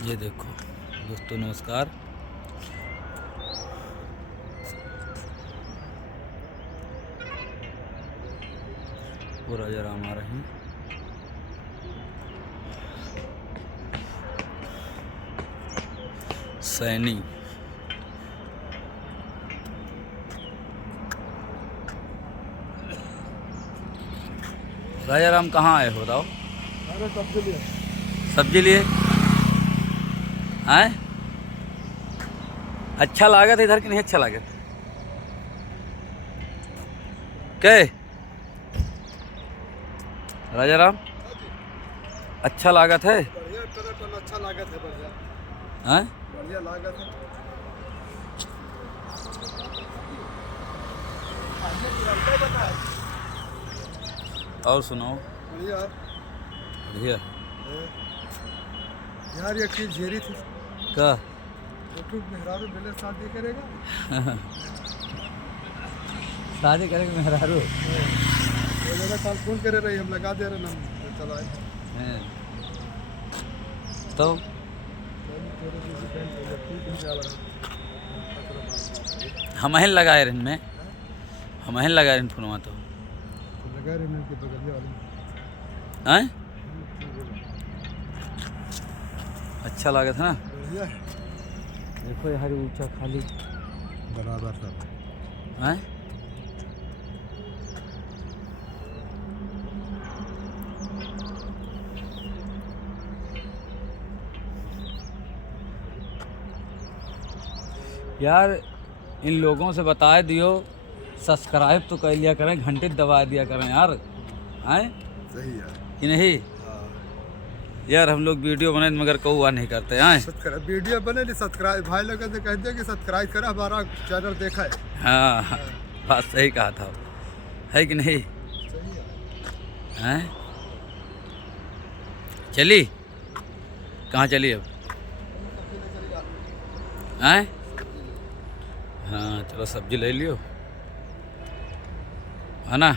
ये देखो दोस्तों, नमस्कार। वो राजा राम आ रहे हैं। सैनी राजा राम कहाँ आए हो बताओ? अरे सब्जी लिए। सब्जी लिए आए? अच्छा लागत है इधर कि नहीं अच्छा लागत? क्या राजा राम अच्छा लागत है? बढ़िया टन अच्छा लागत है। बढ़िया हैं? बढ़िया लागत है। और सुनाओ। बढ़िया बढ़िया है। यार ये चीज झेरी थी। का यूट्यूब मेहरारू मिले शादी करेगा। शादी करेंगे मेहरारू? वो जगह कल फोन करे रही, हम लगा दे रहे नंबर चला हैं। तो हम ही लगाए रहे इनमें, हम ही लगाए रहे फोनवा तो लगा रहे हैं कि बगलिया वाले हैं? अच्छा लगा था ना। बढ़िया है। देखो यार ऊंचा खाली बराबर सब हैं। यार इन लोगों से बता दियो सब्सक्राइब तो कर लिया करें, घंटे दबा दिया करें यार। हैं सही है कि नहीं? यार हम लोग वीडियो बनाए मगर कौआ नहीं करते हैं। वीडियो बने नहीं, सब्सक्राइब भाई लोग से कह दिया कि सब्सक्राइब करा, हमारा चैनल देखा है। हाँ बात सही कहा था, है कि नहीं? सही है। हैं? चली कहाँ चली अब? हैं? हाँ चलो सब्जी ले लियो, है ना?